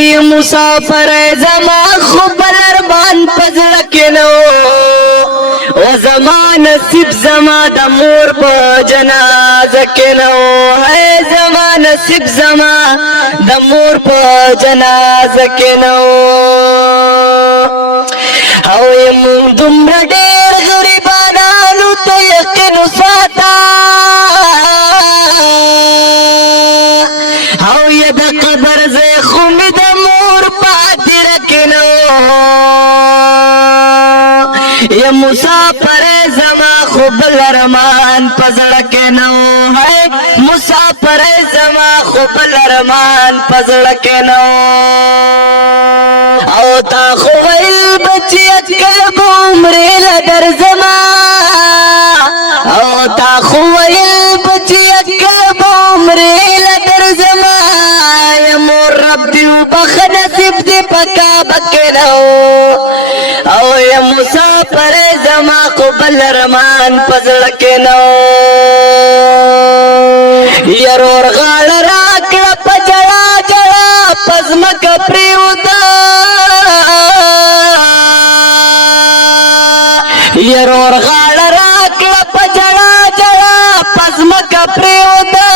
یہ مسافر زما خو بل ارمان پزړه کې نو و زما نصیب زما د مور په جنازه کې نو ہے زما نصیب زما د مور په جنازه کې نو او مونږ دومره ډېر غریبانانو ته یقین وساته او یې د قبر ځای خو مې د مور په هدیره کې نو یا مسافر زما خو بل ارمان په زړه کې نو ہے مسافر زما خو بل ارمان په زړه کې نو او تا خو ویل بچی اکل بومرې له درځما او تا خو ویل بچی اکل بومرې له درځما یا مور رب دې وبخ نصیب دې پکا بکې نو او یا مسافر زما خو بل ارمان په زړه کې نو یارور غاړه راکړه په جړا جړا په ځمکه پرېوته یارور غاړه راکړه په جړا جړا په ځمکه پرېوته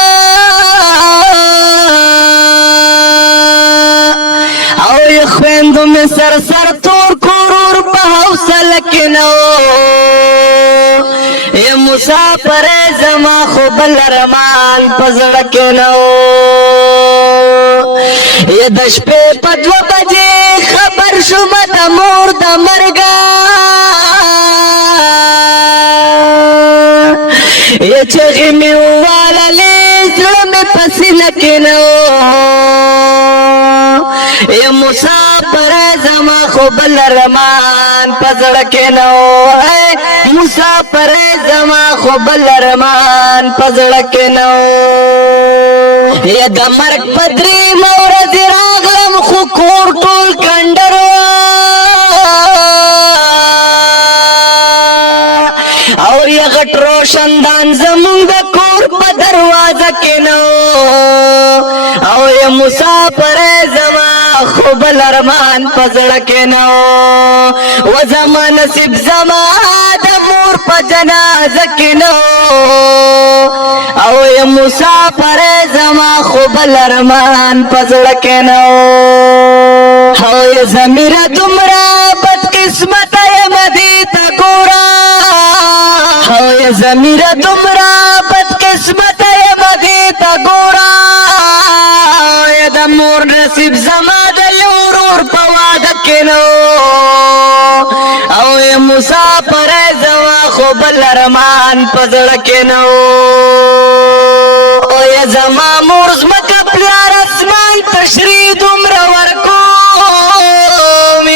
او یې خویندو مې سر سر تور کورور په حوصله کې نو یا مسافر زما خو بل ارمان په زړه کې نو یا د شپې په 2 بجې خبر شوم د مور د مرګه یا چغې مې وواللې زړه مې په سینه کې نو یا مسافر زما خو بل ارمان په زړه کې نو مسافر زما خو بل ارمان په زړه کې نو یا د مرګ په 3 ورځې راغلم خو کور ټول کنډر او یا غټ روشندان زمونږ د کور په دروازه کې نو او یا مسافر زما خو بل ارمان په زړه کې نو و زما نصیب زما د مور په جنازه کې نو او یا مسافر زما خو بل ارمان په زړه کې نو او یا ضمیره دومره بد قسمته یم دې ته ګوره او یا ضمیره دومره بد قسمته یم دې ته ګوره یا د مور نصیب زما د ورور په واده کې نو او یا مسافر زما خو بل ارمان په زړه کې نو او یا زما مور زمکه پلار اسمان تشریح دومره ورکوم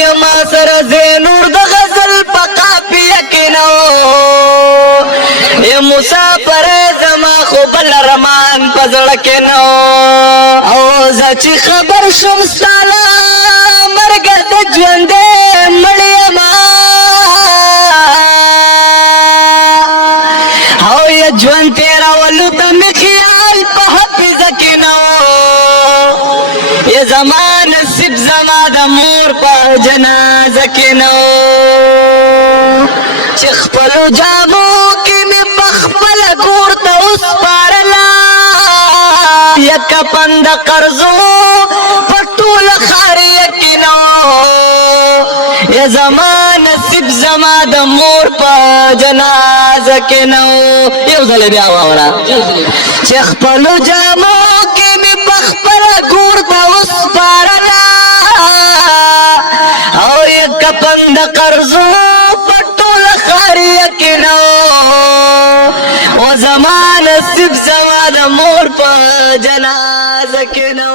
یا ما سره زینور د غزل په قافیه کې نو یا مسافر زما خو بل ارمان په زړه کې نو او زه چې خبر شوم ستاله مرګ د ژوندې مړ یما او یا ژوند تېرولو ته مې خیال په حافظه کې نو یا زما نصیب زما د مور په جنازه کې نو چې خپلو جامو کې مې پخپله کور ته وسپارله یا کفن د قرضو په ټوله ښاریه کې نو یا زما نصیب زما د مور په جنازه کې نو یو ځل بیا واوره چې خپلو جامو کې مې پخپله کور ته وسپارله او یا کفن د قرضو په ټوله ښاریه کې نو و زما نصیب زما د مور په جنازه کې نو